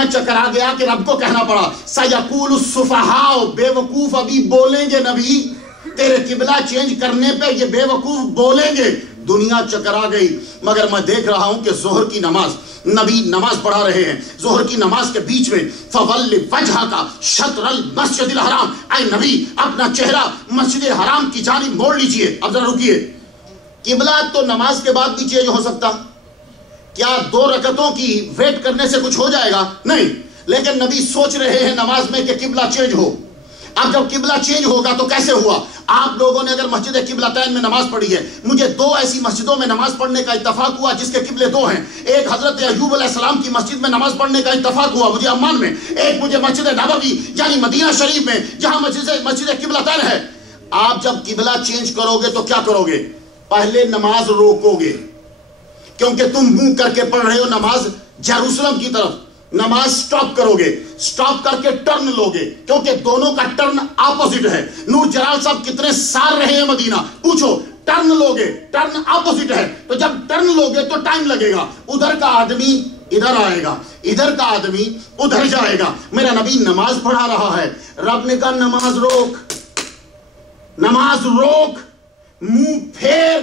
اتنا چکرا گیا کہ رب کو کہنا پڑا سَيَقُولُ السُّفَهَاءُ بیوقوف ابھی بولیں گے نبی، تیرے قبلہ چینج کرنے پہ یہ بے وقوف بولیں گے. دنیا چکرا گئی. مگر میں دیکھ رہا ہوں کہ ظہر کی نماز، نبی نماز پڑھا رہے ہیں، ظہر کی نماز کے بیچ میں فَوَلِّ وَجْهَكَ شَطْرَ الْمَسْجِدِ الْحَرَامِ، اے نبی اپنا چہرہ مسجد حرام کی جانب موڑ لیجئے. اب ذرا رکیے، قبلہ تو نماز کے بعد بھی چینج ہو سکتا، کیا 2 رکعتوں کی ویٹ کرنے سے کچھ ہو جائے گا؟ نہیں. لیکن نبی سوچ رہے ہیں نماز میں کہ قبلہ چینج ہو. اب جب قبلہ چینج ہوگا تو کیسے ہوا؟ آپ لوگوں نے اگر مسجد قبلتین میں نماز پڑھی ہے، مجھے 2 ایسی مسجدوں میں نماز پڑھنے کا اتفاق ہوا جس کے قبلے 2 ہیں. ایک حضرت ایوب علیہ السلام کی مسجد میں نماز پڑھنے کا اتفاق ہوا مجھے عمان میں، ایک مجھے مسجد نبوی یعنی مدینہ شریف میں جہاں مسجد قبلتین ہے. آپ جب قبلہ چینج کرو گے تو کیا کرو گے؟ پہلے نماز روکو گے، کیونکہ تم منہ کر کے پڑھ رہے ہو نماز جیروسلم کی طرف. نماز سٹاپ کرو گے، سٹاپ کر کے ٹرن لو گے، کیونکہ دونوں کا ٹرن اپوزٹ ہے. نور جلال صاحب کتنے سال رہے ہیں مدینہ، پوچھو. ٹرن لو گے، ٹرن اپوزٹ ہے، تو جب ٹرن لو گے تو ٹائم لگے گا. ادھر کا آدمی ادھر آئے گا، ادھر کا آدمی ادھر جائے گا. میرا نبی نماز پڑھا رہا ہے، رب نے کہا نماز روک، نماز روک، منہ پھیر.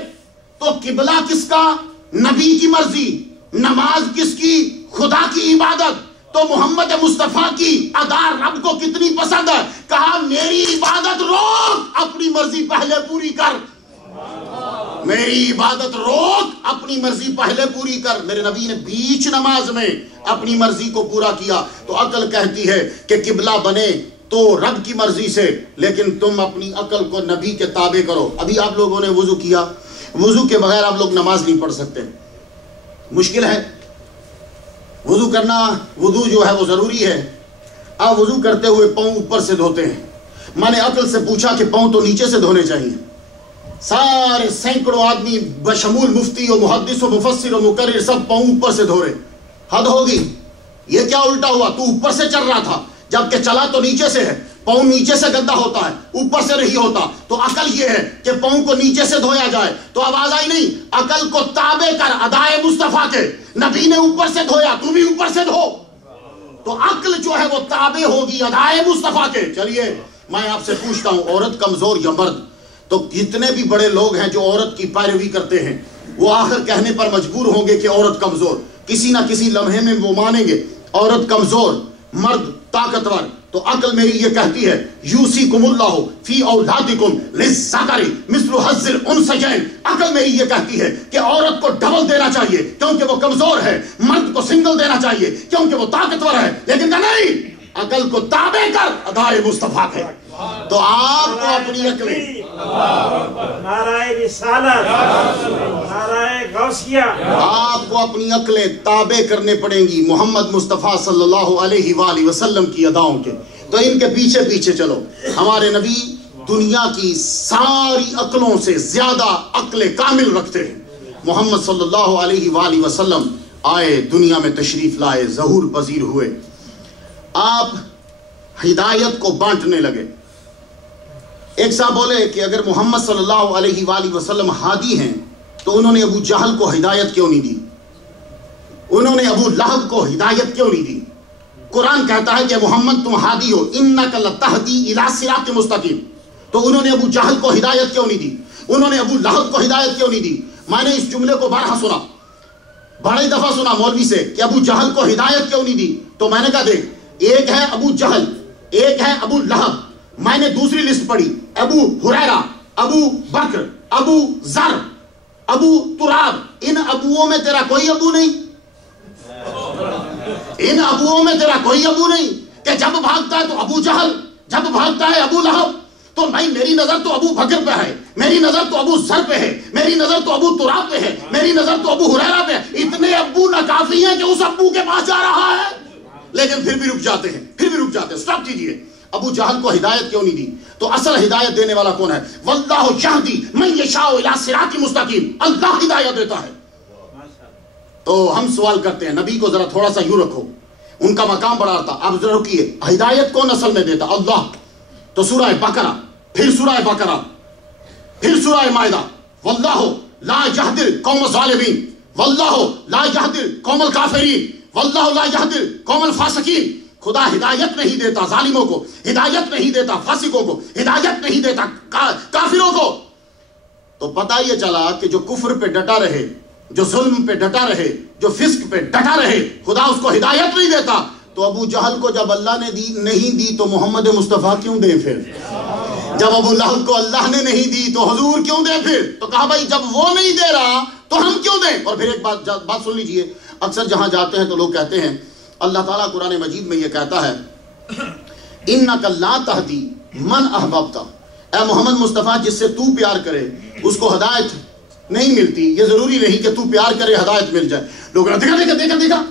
تو قبلہ کس کا؟ نبی کی مرضی. نماز کس کی؟ خدا کی عبادت. تو محمد مصطفیٰ کی ادا رب کو کتنی پسند ہے؟ کہا میری عبادت روک، اپنی مرضی پہلے پوری کر. میری عبادت روک، اپنی مرضی پہلے پوری کر. میرے نبی نے بیچ نماز میں اپنی مرضی کو پورا کیا. تو عقل کہتی ہے کہ قبلہ بنے تو رب کی مرضی سے، لیکن تم اپنی عقل کو نبی کے تابع کرو. ابھی آپ لوگوں نے وضو کیا، وضو کے بغیر آپ لوگ نماز نہیں پڑھ سکتے، مشکل ہے. وضو کرنا، وضو جو ہے وہ ضروری ہے. آپ وضو کرتے ہوئے پاؤں اوپر سے دھوتے ہیں. میں نے عقل سے پوچھا کہ پاؤں تو نیچے سے دھونے چاہیے. سارے سینکڑوں آدمی بشمول مفتی و محدث و مفسر و مقرر سب پاؤں اوپر سے دھو رہے. حد ہوگی، یہ کیا الٹا ہوا؟ تو اوپر سے چل رہا تھا جبکہ چلا تو نیچے سے ہے. پاؤں نیچے سے گندا ہوتا ہے، اوپر سے نہیں ہوتا. تو عقل یہ ہے کہ پاؤں کو نیچے سے دھویا جائے. تو آواز آئی نہیں؟ عقل کو تابع کر ادائے مصطفیٰ کے. نبی نے اوپر سے دھویا، تو بھی اوپر سے دھو. تو عقل جو ہے وہ تابع ہوگی ادائے مصطفیٰ کے. چلیے میں آپ سے پوچھتا ہوں، عورت کمزور یا مرد؟ تو جتنے بھی بڑے لوگ ہیں جو عورت کی پیروی کرتے ہیں وہ آخر کہنے پر مجبور ہوں گے کہ عورت کمزور. کسی نہ کسی لمحے میں وہ مانیں گے عورت کمزور، مرد طاقتور. تو عقل میری یہ کہتی ہے یوصیکم اللہ فی اولادکم للذکر مثل حظ الانثیین. عقل میری یہ کہتی ہے کہ عورت کو ڈبل دینا چاہیے کیونکہ وہ کمزور ہے، مرد کو سنگل دینا چاہیے کیونکہ وہ طاقتور ہے. لیکن نہیں، عقل کو تابع کر ادائے مصطفیٰ کے. تو آپ کو اپنی عقلیں، نعرہ رسالت، نعرہ غوثیہ، آپ کو اپنی عقلیں تابع کرنے پڑیں گی محمد مصطفیٰ صلی اللہ علیہ وآلہ وسلم کی اداؤں کے. تو ان کے پیچھے پیچھے چلو. ہمارے نبی دنیا کی ساری عقلوں سے زیادہ عقل کامل رکھتے ہیں. محمد صلی اللہ علیہ وآلہ وسلم آئے، دنیا میں تشریف لائے، ظہور پذیر ہوئے. آپ ہدایت کو بانٹنے لگے. ایک صاحب بولے کہ اگر محمد صلی اللہ علیہ وآلہ وسلم ہادی ہیں تو انہوں نے ابو جہل کو ہدایت کیوں نہیں دی؟ انہوں نے ابو لہب کو ہدایت کیوں نہیں دی؟ قرآن کہتا ہے کہ محمد تم ہادی ہو، انک لتہدی الی صراط مستقیم. تو انہوں نے ابو جہل کو ہدایت کیوں نہیں دی؟ انہوں نے ابو لہب کو ہدایت کیوں نہیں دی؟ میں نے اس جملے کو بارہا سنا، بڑی دفعہ سنا مولوی سے کہ ابو جہل کو ہدایت کیوں نہیں دی. تو میں نے کہا دیکھ، ایک ہے ابو جہل، ایک ہے ابو لہب. میں نے دوسری لسٹ پڑھی، ابو ہریرہ، ابو بکر، ابو ذر، ابو تراب. ان ابووں میں تیرا کوئی ابو نہیں، ان ابووں میں تیرا کوئی ابو نہیں کہ جب بھاگتا ہے تو ابو جہل، جب بھاگتا ہے ابو لہب. تو نہیں، میری نظر تو ابو بکر پہ ہے، میری نظر تو ابو ذر پہ ہے، میری نظر تو ابو تراب پہ ہے، میری نظر تو ابو ہریرہ پہ ہے. اتنے ابو ناکافی ہیں کہ اس ابو کے پاس جا رہا ہے، لیکن پھر بھی رک جاتے ہیں، پھر بھی رک جاتے ہیں. سٹاپ کیجئے. ابو جہل کو ہدایت کیوں نہیں دی؟ تو اصل ہدایت دینے والا کون ہے؟ واللہ یہدی من یشاء الی صراط مستقیم. اللہ ہدایت دیتا ہے. تو ہم سوال کرتے ہیں نبی کو ذرا تھوڑا سا یوں رکھو، ان کا مقام بڑا تھا. اب ذرا رکیے، ہدایت کون اصل میں دیتا؟ اللہ. تو سورہ بقرہ، پھر سورہ بقرہ، پھر سورہ مائدہ. واللہ لا یہدی القوم الظالمین، واللہ لا یہدی القوم الکافرین، واللہ لا یہدی القوم الفاسقین، خدا ہدایت نہیں دیتا ظالموں کو، ہدایت نہیں دیتا فاسقوں کو، ہدایت نہیں دیتا کافروں کو۔ تو پتہ یہ چلا کہ جو کفر پہ ڈٹا رہے، جو ظلم پہ ڈٹا رہے، جو فسق پہ ڈٹا رہے، خدا اس کو ہدایت نہیں دیتا۔ تو ابو جہل کو جب اللہ نے نہیں دی تو محمد مصطفیٰ کیوں دے پھر؟ جب ابو لہب کو اللہ نے نہیں دی تو حضور کیوں دے پھر؟ تو کہا بھائی جب وہ نہیں دے رہا تو ہم کیوں دیں؟ اور پھر ایک بات سن لیجئے، اکثر جہاں جاتے ہیں تو لوگ کہتے ہیں، اللہ تعالیٰ قرآن مجید میں یہ کہتا ہے اِنَّكَ لَا تَهْدِي مَنْ أَحْبَبْتَ، اے محمد مصطفیٰ جس سے تو پیار کرے اس کو ہدایت نہیں ملتی، یہ ضروری نہیں کہ تو پیار کرے ہدایت مل جائے۔ لوگ دیکھا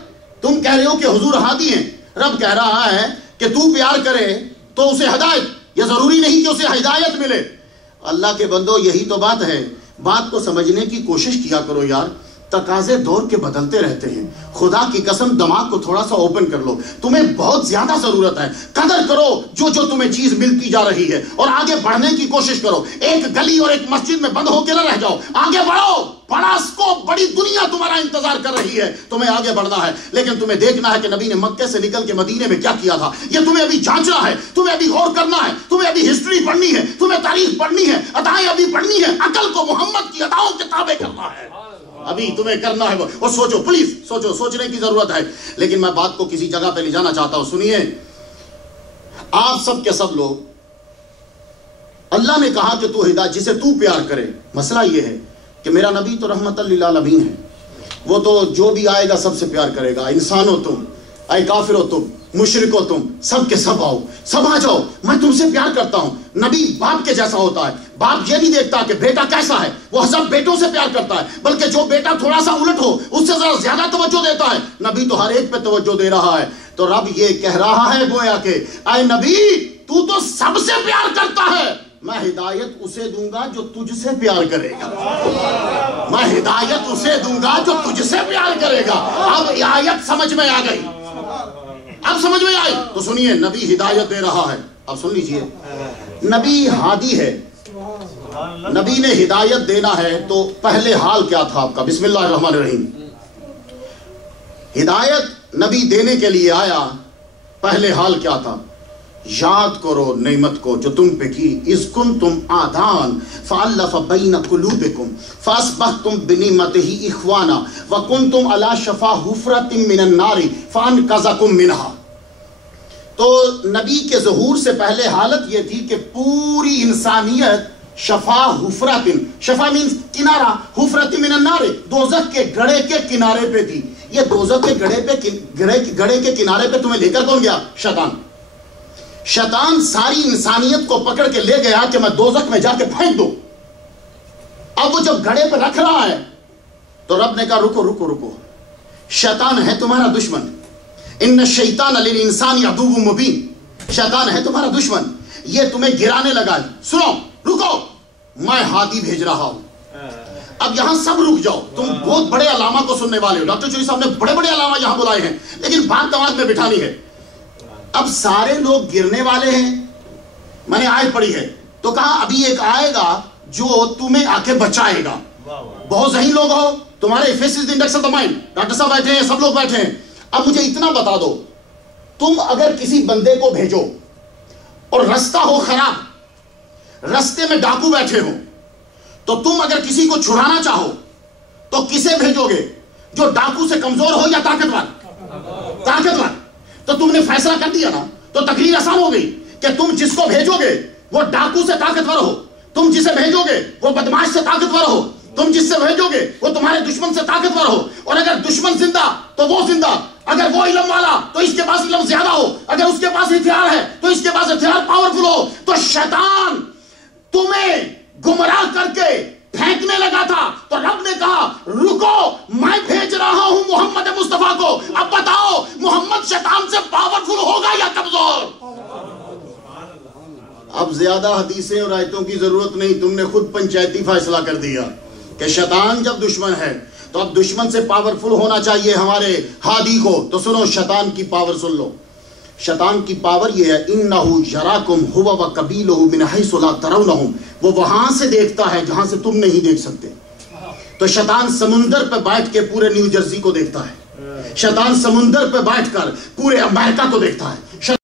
تم کہہ رہے ہو کہ حضور ہادی ہیں، رب کہہ رہا ہے کہ تو پیار کرے تو اسے ہدایت، یہ ضروری نہیں کہ اسے ہدایت ملے۔ اللہ کے بندو یہی تو بات ہے، بات کو سمجھنے کی کوشش کیا کرو یار، تقاضے دور کے بدلتے رہتے ہیں۔ خدا کی قسم دماغ کو تھوڑا سا اوپن کر لو، تمہیں بہت زیادہ ضرورت ہے، قدر کرو جو تمہیں چیز ملتی جا رہی ہے اور آگے بڑھنے کی کوشش کرو۔ ایک گلی اور ایک مسجد میں بند ہو کے نہ رہ جاؤ، آگے بڑھو، بڑا اسکوپ، بڑی دنیا تمہارا انتظار کر رہی ہے، تمہیں آگے بڑھنا ہے۔ لیکن تمہیں دیکھنا ہے کہ نبی نے مکے سے نکل کے مدینے میں کیا کیا تھا، یہ تمہیں ابھی جانچنا ہے، تمہیں ابھی غور کرنا ہے، تمہیں ابھی ہسٹری پڑھنی ہے، تمہیں تاریخ پڑھنی ہے، ادائیں ابھی پڑھنی ہے، عقل کو محمد کی اداؤں کے تابع کرنا ہے، ابھی تمہیں کرنا ہے۔ اور سوچو، پلیز سوچو، سوچنے کی ضرورت ہے۔ لیکن میں بات کو کسی جگہ پہ لے جانا چاہتا ہوں، سنیے۔ آپ سب کے سب لوگ، اللہ نے کہا کہ تو ہدایت جسے تو پیار کرے، مسئلہ یہ ہے کہ میرا نبی تو رحمت للعالمین ہے، وہ تو جو بھی آئے گا سب سے پیار کرے گا۔ انسان ہو تم، اے کافر ہو تم، مشرک ہو تم، سب کے سب آؤ، سب آ جاؤ، میں تم سے پیار کرتا ہوں۔ نبی باپ کے جیسا ہوتا ہے، باپ یہ نہیں دیکھتا کہ بیٹا کیسا ہے، وہ سب بیٹوں سے پیار کرتا ہے، بلکہ جو بیٹا تھوڑا سا الٹ ہو اس سے ذرا زیادہ توجہ دیتا ہے۔ نبی تو ہر ایک پہ توجہ دے رہا ہے۔ تو رب یہ کہہ رہا ہے گویا کہ اے نبی تو سب سے پیار کرتا ہے، میں ہدایت اسے دوں گا جو تجھ سے پیار کرے گا، میں ہدایت اسے دوں گا جو تجھ سے پیار کرے گا۔ اب آیت سمجھ میں آ گئی، اب سمجھ میں آئی تو سنیے، نبی ہدایت دے رہا ہے۔ اب سن لیجئے، نبی ہادی ہے، نبی نے ہدایت دینا ہے تو پہلے حال کیا تھا آپ کا؟ بسم اللہ الرحمن الرحیم۔ ہدایت نبی دینے کے لیے آیا، پہلے حال کیا تھا؟ یاد کرو نعمت کو جو تم پہ کی، اذ کنتم اعداء فالف بین قلوبکم فاصبحتم بنعمتہ اخوانا وکنتم علی شفا حفرۃ من النار فانقذکم منہا۔ تو نبی کے ظہور سے پہلے حالت یہ تھی کہ پوری انسانیت شفا حفرۃ، شفا مینز کنارہ، حفرۃ من النار دوزخ کے گڑھے کے کنارے پہ تھی۔ یہ دوزخ کے گڑھے کے کنارے پہ تمہیں لے کر کون گیا؟ شیطان۔ شیطان ساری انسانیت کو پکڑ کے لے گیا کہ میں دوزخ میں جا کے پھینک دوں۔ اب وہ جب گھڑے پہ رکھ رہا ہے تو رب نے کہا رکو رکو رکو، شیطان ہے تمہارا دشمن، ان الشیطان للانسان عدو مبین، شیطان ہے تمہارا دشمن، یہ تمہیں گرانے لگا ہے۔ سنو، رکو، میں ہادی بھیج رہا ہوں۔ اب یہاں سب رک جاؤ، تم بہت بڑے علامہ کو سننے والے ہو، ڈاکٹر چوری صاحب نے بڑے بڑے علامہ یہاں بلائے ہیں، لیکن بات دماغ میں بٹھانی ہے۔ اب سارے لوگ گرنے والے ہیں، میں نے آیت پڑھی ہے تو کہا ابھی ایک آئے گا جو تمہیں آ کے بچائے گا۔ بہت ذہین لوگ ہو، تمہارے face is the index of the mind, doctor صاحب بیٹھے ہیں، سب لوگ بیٹھے ہیں۔ اب مجھے اتنا بتا دو، تم اگر کسی بندے کو بھیجو اور رستہ ہو خراب، رستے میں ڈاکو بیٹھے ہو، تو تم اگر کسی کو چھڑانا چاہو تو کسے بھیجو گے؟ جو ڈاکو سے کمزور ہو یا طاقتور؟ طاقتور۔ تو تم نے فیصلہ کر دیا نا، تو تقریر آسان ہو گئی کہ تم جس کو بھیجو گے وہ ڈاکو سے طاقتور ہو، تم جسے بھیجو گے وہ بدماش سے طاقتور ہو، تم جس سے بھیجو گے وہ تمہارے دشمن سے طاقتور ہو۔ اور اگر دشمن زندہ تو وہ زندہ، اگر وہ علم والا تو اس کے پاس علم زیادہ ہو، اگر اس کے پاس ہتھیار ہے تو اس کے پاس ہتھیار پاورفل ہو۔ تو شیطان تمہیں گمراہ کر کے پھینکنے لگا تھا، تو رب نے کہا رکو، میں بھیج رہا ہوں محمد مصطفیٰ کو۔ اب بتاؤ محمد شیطان سے پاورفل ہوگا یا کمزور؟ اب زیادہ حدیثیں اور آیتوں کی ضرورت نہیں، تم نے خود پنچایتی فیصلہ کر دیا کہ شیطان جب دشمن ہے تو اب دشمن سے پاورفل ہونا چاہیے ہمارے ہادی کو۔ تو سنو شیطان کی پاور سن لو، شیطان کی پاور یہ ہے انہو یراکم ہوا وقبیلہ من حیث لا ترونہم، وہ وہاں سے دیکھتا ہے جہاں سے تم نہیں دیکھ سکتے۔ تو شیطان سمندر پہ بیٹھ کے پورے نیو جرسی کو دیکھتا ہے، شیطان سمندر پہ بیٹھ کر پورے امریکہ کو دیکھتا ہے.